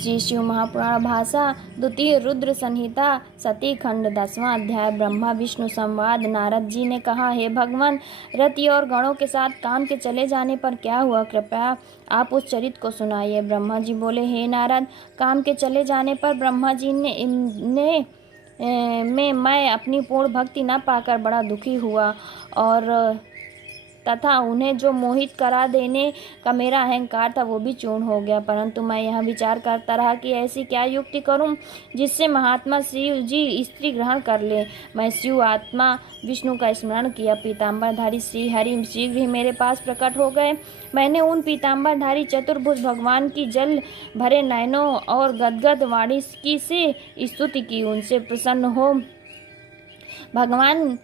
श्री शिव महापुराण भाषा द्वितीय रुद्र संहिता सती खंड 10वां अध्याय ब्रह्मा विष्णु संवाद। नारद जी ने कहा, हे भगवान, रति और गणों के साथ काम के चले जाने पर क्या हुआ, कृपया आप उस चरित को सुनाइए। ब्रह्मा जी बोले, हे नारद, काम के चले जाने पर ब्रह्मा जी मैं अपनी पूर्ण भक्ति न पाकर बड़ा दुखी हुआ और तथा उन्हें जो मोहित करा देने का मेरा अहंकार था वो भी चूर्ण हो गया। परंतु मैं यह विचार करता रहा कि ऐसी क्या युक्ति करूं जिससे महात्मा शिव जी स्त्री ग्रहण कर ले। मैं शिव आत्मा विष्णु का स्मरण किया। पीताम्बरधारी श्री हरि शीघ्र ही मेरे पास प्रकट हो गए। मैंने उन पीताम्बरधारी चतुर्भुज भगवान की जल भरे नयनों और गदगद वाणी की से स्तुति की। उनसे प्रसन्न हो भगवान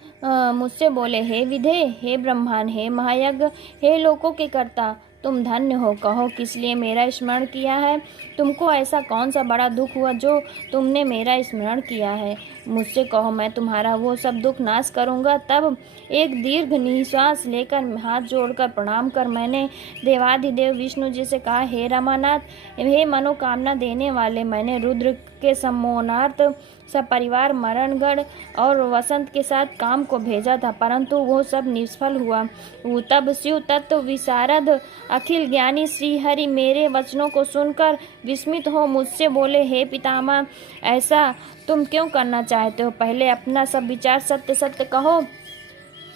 मुझसे बोले, हे विधे, हे ब्रह्मांड, हे महायज्ञ, हे लोकों के कर्ता, तुम धन्य हो। कहो, किस लिए मेरा स्मरण किया है? तुमको ऐसा कौन सा बड़ा दुख हुआ जो तुमने मेरा स्मरण किया है? मुझसे कहो, मैं तुम्हारा वो सब दुख नाश करूँगा। तब एक दीर्घ निश्वास लेकर हाथ जोड़कर प्रणाम कर मैंने देवाधिदेव विष्णु जी से कहा, हे रमानाथ, हे मनोकामना देने वाले, मैंने रुद्र के सम्मोहनार्थ सपरिवार मरणगढ़ और वसंत के साथ काम को भेजा था, परंतु वो सब निष्फल हुआ। तब शिव तत्व विशारद अखिल ज्ञानी श्री हरि मेरे वचनों को सुनकर विस्मित हो मुझसे बोले, हे पितामह, ऐसा तुम क्यों करना चाहते हो? पहले अपना सब विचार सत्य सत्य कहो।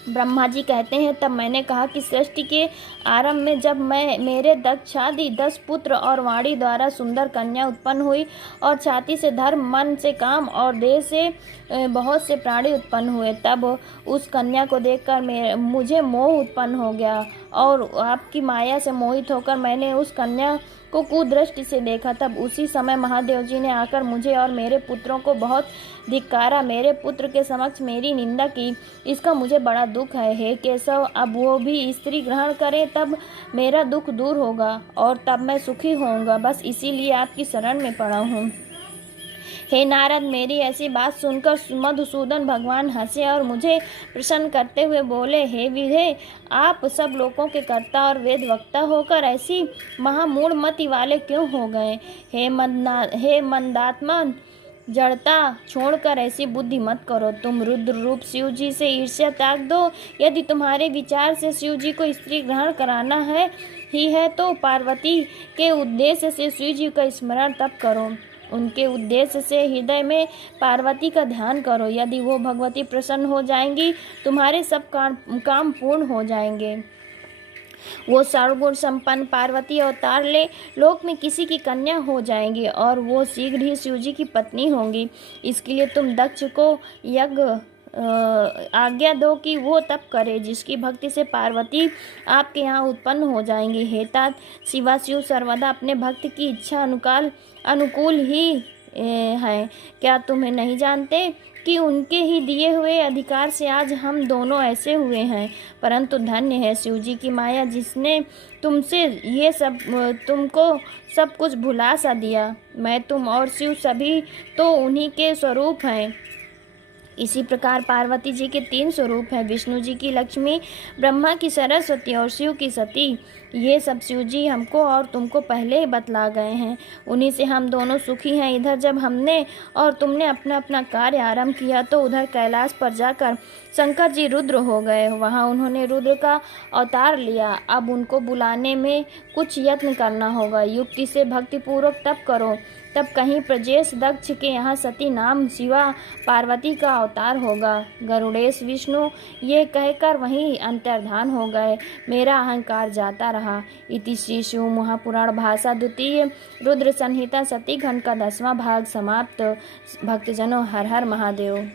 ब्रह्मा जी कहते हैं, तब मैंने कहा कि सृष्टि के आरंभ में जब मेरे दक्षादि 10 पुत्र और वाणी द्वारा सुंदर कन्या उत्पन्न हुई और छाती से धर्म, मन से काम और देह से बहुत से प्राणी उत्पन्न हुए, तब उस कन्या को देखकर मुझे मोह उत्पन्न हो गया और आपकी माया से मोहित होकर मैंने उस कन्या को कुदृष्टि से देखा। तब उसी समय महादेव जी ने आकर मुझे और मेरे पुत्रों को बहुत धिक्कारा, मेरे पुत्र के समक्ष मेरी निंदा की। इसका मुझे बड़ा दुख है। हे केशव, अब वो भी स्त्री ग्रहण करें तब मेरा दुख दूर होगा और तब मैं सुखी होऊंगा। बस इसीलिए आपकी शरण में पड़ा हूँ। हे नारद, मेरी ऐसी बात सुनकर मधुसूदन भगवान हंसे और मुझे प्रसन्न करते हुए बोले, हे विधे, आप सब लोगों के कर्ता और वेद वक्ता होकर ऐसी महामूढ़ मति वाले क्यों हो गए? हे मंदात्मा, जड़ता छोड़कर ऐसी बुद्धि मत करो। तुम रुद्र रूप शिव जी से ईर्ष्या त्याग दो। यदि तुम्हारे विचार से शिव जी को स्त्री ग्रहण कराना है तो पार्वती के उद्देश्य से शिव जी का स्मरण तब करो। उनके उद्देश्य से हृदय में पार्वती का ध्यान करो। यदि वो भगवती प्रसन्न हो जाएंगी, तुम्हारे सब काम पूर्ण हो जाएंगे। वो सर्वगुण संपन्न पार्वती अवतार ले लोक में किसी की कन्या हो जाएंगी और वो शीघ्र ही शिवजी की पत्नी होंगी। इसके लिए तुम दक्ष को यज्ञ आज्ञा दो कि वो तप करे, जिसकी भक्ति से पार्वती आपके यहाँ उत्पन्न हो जाएंगी। हे तात, शिवा शिव सर्वदा अपने भक्त की इच्छा अनुकूल ही हैं। क्या तुम्हें नहीं जानते कि उनके ही दिए हुए अधिकार से आज हम दोनों ऐसे हुए हैं? परंतु धन्य है शिवजी की माया, जिसने तुमको सब कुछ भुला सा दिया। मैं, तुम और शिव सभी तो उन्हीं के स्वरूप हैं। इसी प्रकार पार्वती जी के 3 स्वरूप हैं, विष्णु जी की लक्ष्मी, ब्रह्मा की सरस्वती और शिव की सती। ये सब शिव जी हमको और तुमको पहले ही बतला गए हैं। उन्हीं से हम दोनों सुखी हैं। इधर जब हमने और तुमने अपना अपना कार्य आरंभ किया तो उधर कैलाश पर जाकर शंकर जी रुद्र हो गए। वहाँ उन्होंने रुद्र का अवतार लिया। अब उनको बुलाने में कुछ यत्न करना होगा। युक्ति से भक्तिपूर्वक तप करो, तब कहीं प्रजेश दक्ष के यहाँ सती नाम शिवा पार्वती का अवतार होगा। गरुड़ेश विष्णु ये कहकर वहीं अंतर्धान हो गए। मेरा अहंकार जाता रहा। इति श्री शिव महापुराण भाषा द्वितीय रुद्र संहिता सती खंड का 10वां भाग समाप्त। भक्तजनों, हर हर महादेव।